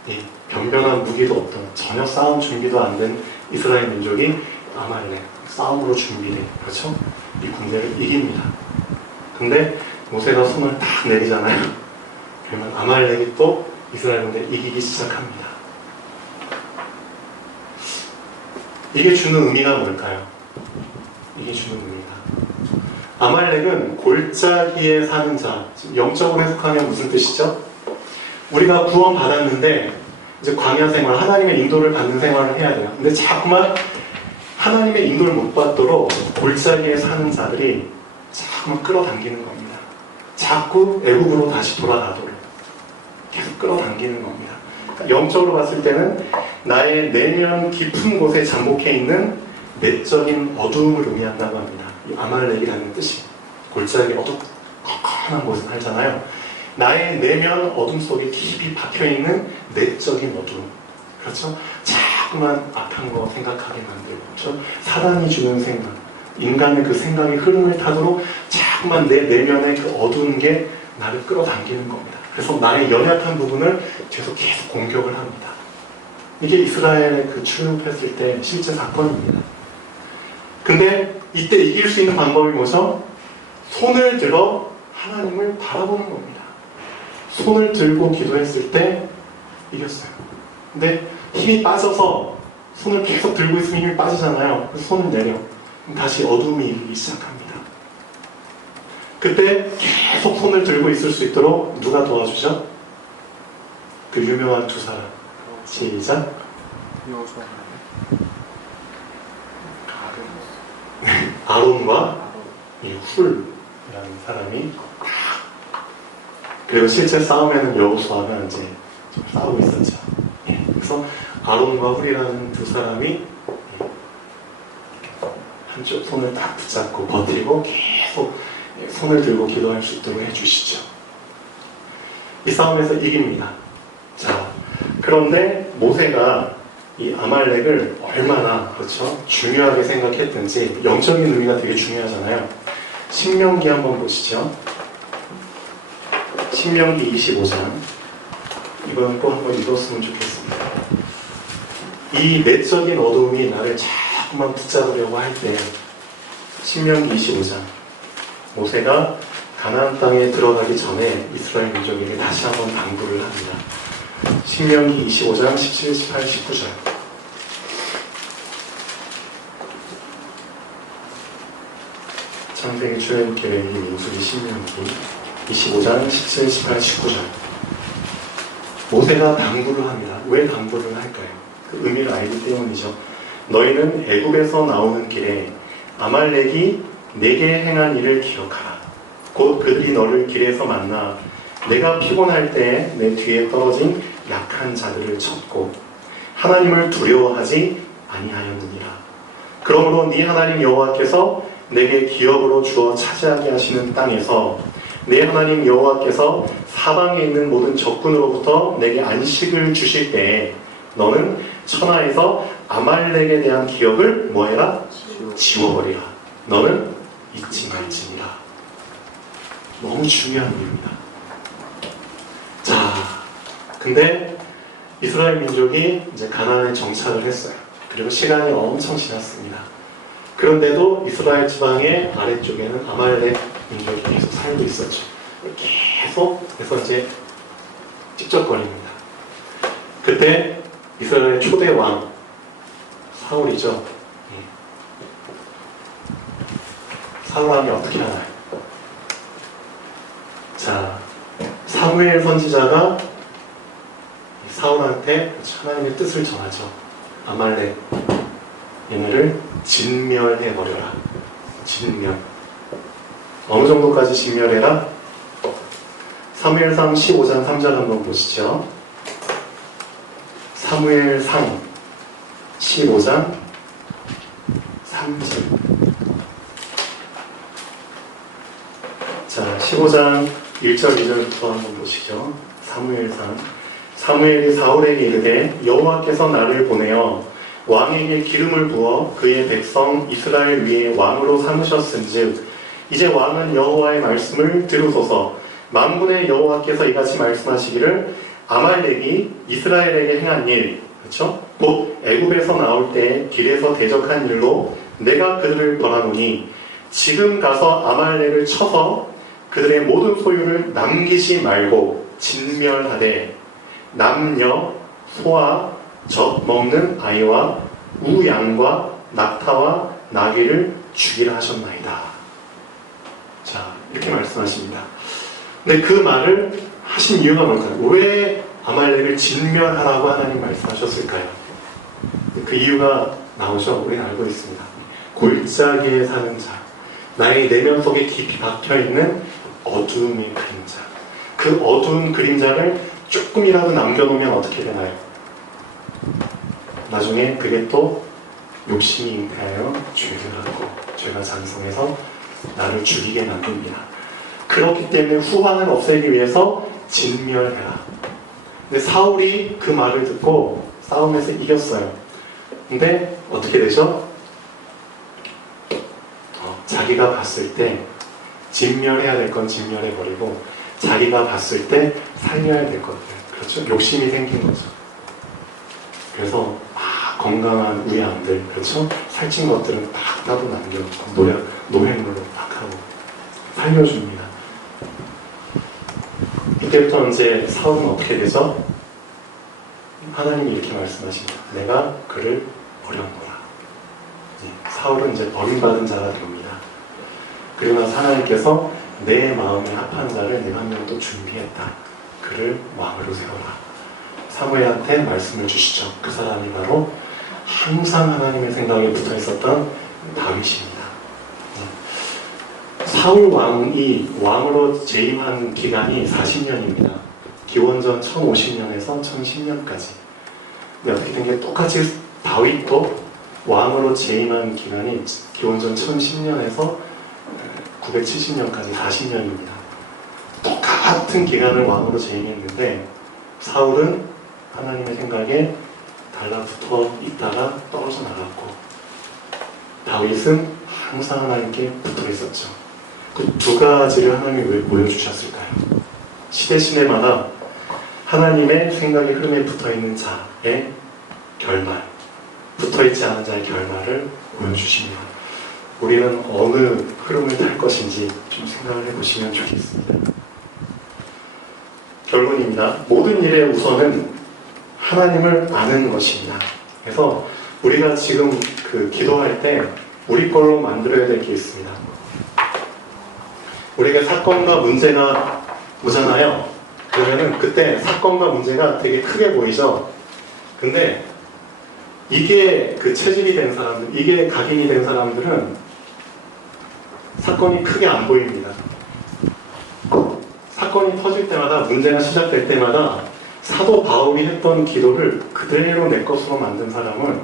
이 변변한 무기도 없던, 전혀 싸움 준비도 안 된 이스라엘 민족이 아말렉, 싸움으로 준비된, 그렇죠? 이 군대를 이깁니다. 근데 모세가 손을 딱 내리잖아요. 그러면 아말렉이 또 이스라엘 군대 이기기 시작합니다. 이게 주는 의미가 뭘까요? 이게 주는 의미가, 아말렉은 골짜기에 사는 자, 영적으로 해석하면 무슨 뜻이죠? 우리가 구원 받았는데 이제 광야 생활, 하나님의 인도를 받는 생활을 해야 돼요. 근데 자꾸만 하나님의 인도를 못 받도록 골짜기에 사는 자들이 자꾸만 끌어당기는 겁니다. 자꾸 애국으로 다시 돌아가도록 계속 끌어당기는 겁니다. 그러니까 영적으로 봤을 때는 나의 내면 깊은 곳에 잠복해 있는 내적인 어두움을 의미한다고 합니다. 이 아말렉이라는 뜻이 골짜기 어두컴컴한 곳에 살잖아요. 나의 내면 어둠 속에 깊이 박혀있는 내적인 어둠, 그렇죠? 자꾸만 악한 거 생각하게 만들고, 그렇죠? 사단이 주는 생각, 인간의 그 생각의 흐름을 타도록 자꾸만 내 내면의 그 어두운 게 나를 끌어당기는 겁니다. 그래서 나의 연약한 부분을 계속 공격을 합니다. 이게 이스라엘의 그 출애굽했을 때 실제 사건입니다. 근데 이때 이길 수 있는 방법이 뭐죠? 손을 들어 하나님을 바라보는 겁니다. 손을 들고 기도했을 때 이겼어요. 근데 힘이 빠져서 손을 계속 들고 있으면 힘이 빠지잖아요. 그래서 손을 내려. 다시 어둠이 이기기 시작합니다. 그때 계속 손을 들고 있을 수 있도록 누가 도와주죠? 그 유명한 두 사람. 시작. 아론과 이 훌이라는 사람이, 그리고 실제 싸움에는 여호수아가 이제 좀 싸우고 있었죠. 그래서 아론과 훌이라는 두 사람이 한쪽 손을 딱 붙잡고 버티고 계속 손을 들고 기도할 수 있도록 해주시죠. 이 싸움에서 이깁니다. 자, 그런데 모세가 이 아말렉을 얼마나, 그렇죠, 중요하게 생각했든지, 영적인 의미가 되게 중요하잖아요. 신명기 한번 보시죠. 신명기 25장. 이건 꼭 한번 읽었으면 좋겠습니다. 이 내적인 어두움이 나를 자꾸만 붙잡으려고 할 때, 신명기 25장. 모세가 가나안 땅에 들어가기 전에 이스라엘 민족에게 다시 한번 당부를 합니다. 신명기 25장 17, 18, 19절. 창세기, 출애굽, 계명기, 민수기, 신명기 25장 17, 18, 19절. 모세가 당부를 합니다. 왜 당부를 할까요? 그 의미를 알기 때문이죠. 너희는 애굽에서 나오는 길에 아말렉이 내게 행한 일을 기억하라. 곧 그들이 너를 길에서 만나 내가 피곤할 때 내 뒤에 떨어진 약한 자들을 쳤고 하나님을 두려워하지 아니하였느니라. 그러므로 네 하나님 여호와께서 내게 기업으로 주어 차지하게 하시는 땅에서 내 하나님 여호와께서 사방에 있는 모든 적군으로부터 내게 안식을 주실 때에 너는 천하에서 아말렉에 대한 기억을 뭐해라? 지워버리라. 너는 잊지 말지니라. 너무 중요한 일입니다. 자, 근데 이스라엘 민족이 이제 가나안에 정착을 했어요. 그리고 시간이 엄청 지났습니다. 그런데도 이스라엘 지방의 아래쪽에는 아말렉 민족이 계속 살고 있었죠. 계속, 그래서 이제 찝쩍거립니다. 그때 이스라엘의 초대 왕 사울이죠. 사울 왕이 어떻게 하나요? 자, 사무엘 선지자가 사울한테 하나님의 뜻을 전하죠. 아말렉 얘네를 진멸해버려라. 진멸. 어느 정도까지 진멸해라? 사무엘상 15장 3절 한번 보시죠. 사무엘상 15장 3절. 자, 15장 1절 2절부터 한번 보시죠. 사무엘상. 사무엘이 사울에게 이르되 여호와께서 나를 보내어 왕에게 기름을 부어 그의 백성 이스라엘 위에 왕으로 삼으셨은즉 이제 왕은 여호와의 말씀을 들으소서. 만군의 여호와께서 이같이 말씀하시기를 아말렉이 이스라엘에게 행한 일, 그렇죠? 곧 애굽에서 나올 때 길에서 대적한 일로 내가 그들을 벌하노니 지금 가서 아말렉을 쳐서 그들의 모든 소유를 남기지 말고 진멸하되 남녀, 소와 젖 먹는 아이와 우양과 낙타와 나귀를 죽이라 하셨나이다. 자, 이렇게 말씀하십니다. 근데 그 말을 하신 이유가 뭘까요? 왜 아말렉을 진멸하라고 하나님 말씀하셨을까요? 그 이유가 나오죠. 우리는 알고 있습니다. 골짜기에 사는 자, 나의 내면 속에 깊이 박혀있는 어두움의 그림자, 그 어두운 그림자를 조금이라도 남겨놓으면 어떻게 되나요? 나중에 그게 또 욕심이 잉태하여 죄를 하고 죄가 장성해서 나를 죽이게 만듭니다. 그렇기 때문에 후환을 없애기 위해서 진멸해라. 근데 사울이 그 말을 듣고 싸움에서 이겼어요. 근데 어떻게 되죠? 자기가 봤을 때 진멸해야 될 건 진멸해버리고 자기가 봤을 때 살려야 될 것들, 그렇죠? 욕심이 생긴 거죠. 그래서 건강한 우양들, 그렇죠? 살찐 것들은 딱 따로 남겨놓고 노획물로 딱 하고 살려줍니다. 이때부터 이제 사울은 어떻게 되죠? 하나님이 이렇게 말씀하십니다. 내가 그를 버렸노라. 사울은 이제 버림받은 자가 됩니다. 그리고 나서 하나님께서 내 마음에 합한 자를 내가 한 명 또 준비했다. 그를 왕으로 세워라. 사무엘한테 말씀을 주시죠. 그 사람이 바로 항상 하나님의 생각에 붙어 있었던 다윗입니다. 사울 왕이 왕으로 재임한 기간이 40년입니다. 기원전 1050년에서 1010년까지. 근데 어떻게 된 게 똑같이 다윗도 왕으로 재임한 기간이 기원전 1010년에서 970년까지 40년입니다. 똑같은 기간을 왕으로 재임했는데 사울은 하나님의 생각에 달라붙어 있다가 떨어져 나갔고 다윗은 항상 하나님께 붙어 있었죠. 그 두 가지를 하나님이 왜 보여주셨을까요? 시대마다 하나님의 생각의 흐름에 붙어 있는 자의 결말, 붙어 있지 않은 자의 결말을 보여주십니다. 우리는 어느 흐름을 탈 것인지 좀 생각을 해보시면 좋겠습니다. 결론입니다. 모든 일의 우선은 하나님을 아는 것입니다. 그래서 우리가 지금 기도할 때 우리 걸로 만들어야 될 게 있습니다. 우리가 사건과 문제가 오잖아요. 그러면은 그때 사건과 문제가 되게 크게 보이죠. 근데 이게 체질이 된 사람들, 이게 각인이 된 사람들은 사건이 크게 안 보입니다. 사건이 터질 때마다, 문제가 시작될 때마다 사도 바울이 했던 기도를 그대로 내 것으로 만든 사람은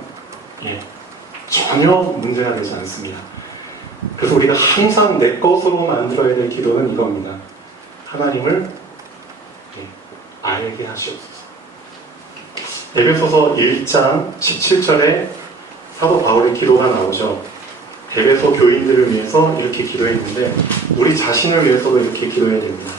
전혀 문제가 되지 않습니다. 그래서 우리가 항상 내 것으로 만들어야 될 기도는 이겁니다. 하나님을 알게 하시옵소서. 에베소서 1장 17절에 사도 바울의 기도가 나오죠. 에베소 교인들을 위해서 이렇게 기도했는데 우리 자신을 위해서도 이렇게 기도해야 됩니다.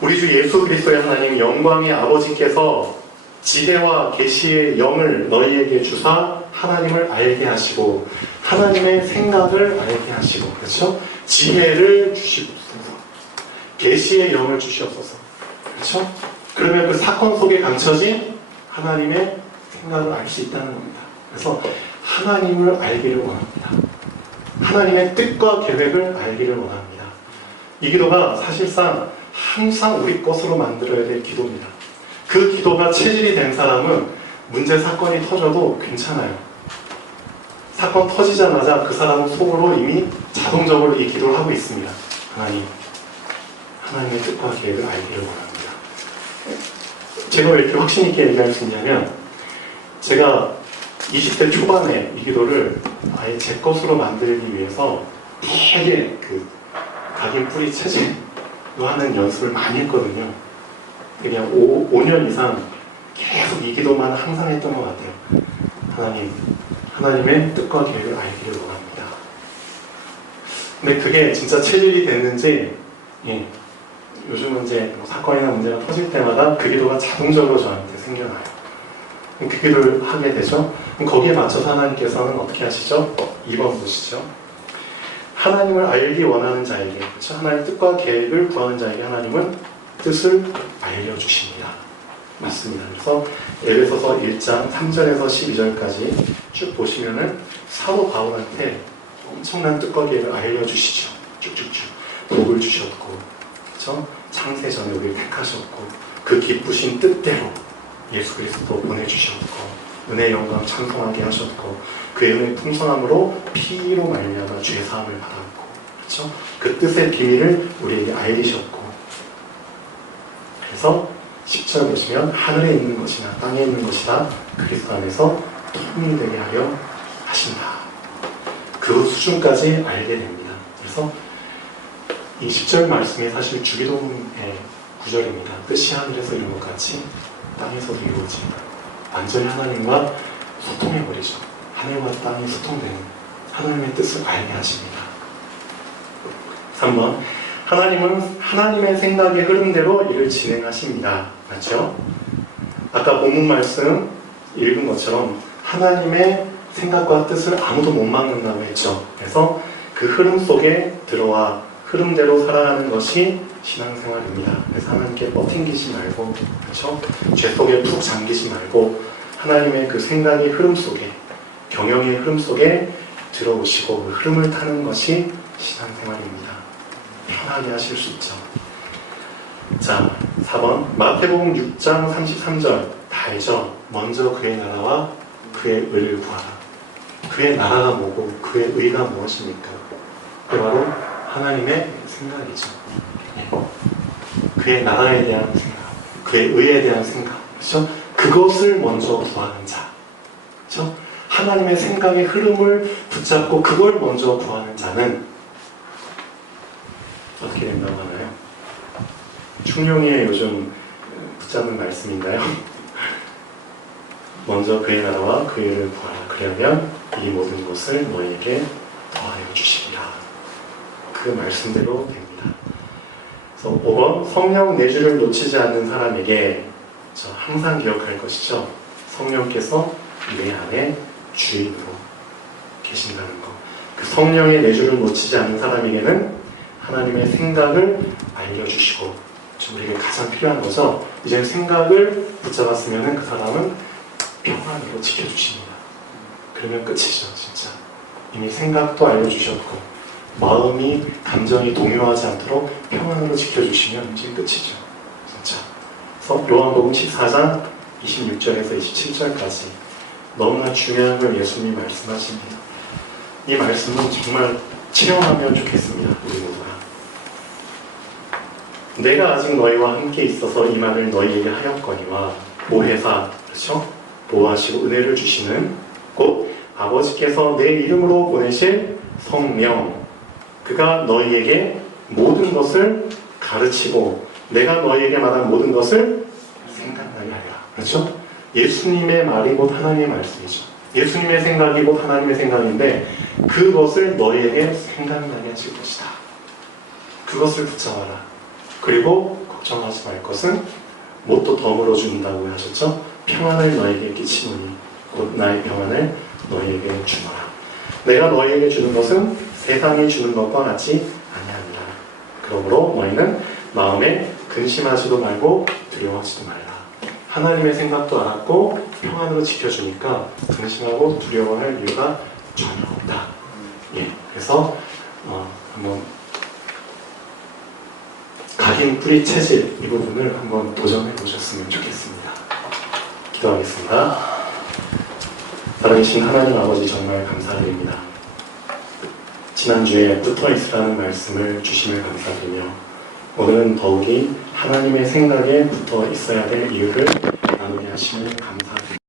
우리 주 예수 그리스도의 하나님 영광의 아버지께서 지혜와 계시의 영을 너희에게 주사 하나님을 알게 하시고 하나님의 생각을 알게 하시고, 그렇죠? 지혜를 주시옵소서, 계시의 영을 주시옵소서, 그렇죠? 그러면 그 사건 속에 감춰진 하나님의 생각을 알 수 있다는 겁니다. 그래서 하나님을 알기를 원합니다. 하나님의 뜻과 계획을 알기를 원합니다. 이 기도가 사실상 항상 우리 것으로 만들어야 될 기도입니다. 그 기도가 체질이 된 사람은 문제 사건이 터져도 괜찮아요. 사건 터지자마자 그 사람은 속으로 이미 자동적으로 이 기도를 하고 있습니다. 하나님의 뜻과 계획을 알기를 원합니다. 제가 왜 이렇게 확신 있게 얘기할 수 있냐면 제가 20대 초반에 이 기도를 아예 제 것으로 만들기 위해서 되게 그 각인 뿌리 체질로 하는 연습을 많이 했거든요. 그냥 5년 이상 계속 이 기도만 항상 했던 것 같아요. 하나님의 뜻과 계획을 알기를 원합니다. 근데 그게 진짜 체질이 됐는지, 요즘은 이제 사건이나 문제가 터질 때마다 그 기도가 자동적으로 저한테 생겨나요. 그 기도를 하게 되죠. 거기에 맞춰서 하나님께서는 어떻게 하시죠? 2번 보시죠. 하나님을 알기 원하는 자에게, 그렇죠? 하나님의 뜻과 계획을 구하는 자에게 하나님은 뜻을 알려주십니다. 맞습니다. 그래서 에베소서 1장 3절에서 12절까지 쭉 보시면은 사도 바울한테 엄청난 뜻과 계획을 알려주시죠. 쭉쭉쭉 복을 주셨고, 그렇죠? 창세 전에 우리를 택하셨고, 그 기쁘신 뜻대로 예수 그리스도 보내주셨고, 은혜의 영광 찬송하게 하셨고, 그의 은혜의 풍성함으로 피로 말미암아 죄 사함을 받았고, 그렇죠? 그 뜻의 비밀을 우리에게 알리셨고, 그래서 10절 보시면 하늘에 있는 것이나 땅에 있는 것이나 그리스도 안에서 통일되게 하려 하신다. 그 수준까지 알게 됩니다. 그래서 이 10절 말씀이 사실 주기도문의 구절입니다. 뜻이 하늘에서 이룬 것 같이 땅에서도 이루어진다. 완전히 하나님과 소통해버리죠. 하늘과 땅이 소통되는 하나님의 뜻을 알게 하십니다. 3번, 하나님은 하나님의 생각의 흐름대로 일을 진행하십니다. 맞죠? 아까 본문 말씀 읽은 것처럼 하나님의 생각과 뜻을 아무도 못 막는다고 했죠. 그래서 그 흐름 속에 들어와 흐름대로 살아가는 것이 신앙생활입니다. 그래서 하나님께 뻗팅기지 말고, 그렇죠? 죄 속에 푹 잠기지 말고 하나님의 그 생각의 흐름 속에, 경영의 흐름 속에 들어오시고 그 흐름을 타는 것이 신앙생활입니다. 편하게 하실 수 있죠. 자, 4번 마태복음 6장 33절 다 알죠? 먼저 그의 나라와 그의 의를 구하라. 그의 나라가 뭐고 그의 의가 무엇입니까? 그 바로 하나님의 생각이죠. 그의 나라에 대한 생각, 그의 의에 대한 생각, 그렇죠? 그것을 먼저 구하는 자, 그렇죠? 하나님의 생각의 흐름을 붙잡고 그걸 먼저 구하는 자는 어떻게 된다고 하나요? 충룡이의 요즘 붙잡는 말씀인가요? 먼저 그의 나라와 그의 의를 구하라. 그러면 이 모든 것을 너희에게 더하여 주시리라. 그 말씀대로 됩니다. 그래서 5번, 성령 내주를 놓치지 않는 사람에게 항상 기억할 것이죠. 성령께서 내 안에 주인으로 계신다는 것. 그 성령의 내주를 놓치지 않는 사람에게는 하나님의 생각을 알려주시고, 우리에게 가장 필요한 거죠. 이제 생각을 붙잡았으면 그 사람은 평안으로 지켜주십니다. 그러면 끝이죠. 진짜 이미 생각도 알려주셨고 마음이, 감정이 동요하지 않도록 평안으로 지켜주시면 이제 끝이죠. 진짜. 그래서 요한복음 14장 26절에서 27절까지 너무나 중요한 걸 예수님이 말씀하십니다. 이 말씀은 정말 실현하면 좋겠습니다. 우리 모두가. 내가 아직 너희와 함께 있어서 이 말을 너희에게 하였거니와 보혜사, 그렇죠? 보호하시고 은혜를 주시는 곧 아버지께서 내 이름으로 보내실 성령, 그가 너희에게 모든 것을 가르치고 내가 너희에게 말한 모든 것을 생각나게 하리라. 그렇죠? 예수님의 말이 곧 하나님의 말씀이죠. 예수님의 생각이 곧 하나님의 생각인데 그것을 너희에게 생각나게 하실 것이다. 그것을 붙잡아라. 그리고 걱정하지 말 것은 뭣도 덤으로 준다고 하셨죠? 평안을 너희에게 끼치노니 곧 나의 평안을 너희에게 주노라. 내가 너희에게 주는 것은 세상이 주는 것과 같이 아니하니라. 그러므로 너희는 마음에 근심하지도 말고 두려워하지도 말라. 하나님의 생각도 알았고 평안으로 지켜주니까 근심하고 두려워할 이유가 전혀 없다. 그래서 한번 각인 뿌리 체질 이 부분을 한번 도전해 보셨으면 좋겠습니다. 기도하겠습니다. 살아계신 하나님 아버지 정말 감사드립니다. 지난주에 붙어있으라는 말씀을 주심을 감사드리며 오늘은 더욱이 하나님의 생각에 붙어 있어야 될 이유를 나누게 하시면 감사드립니다.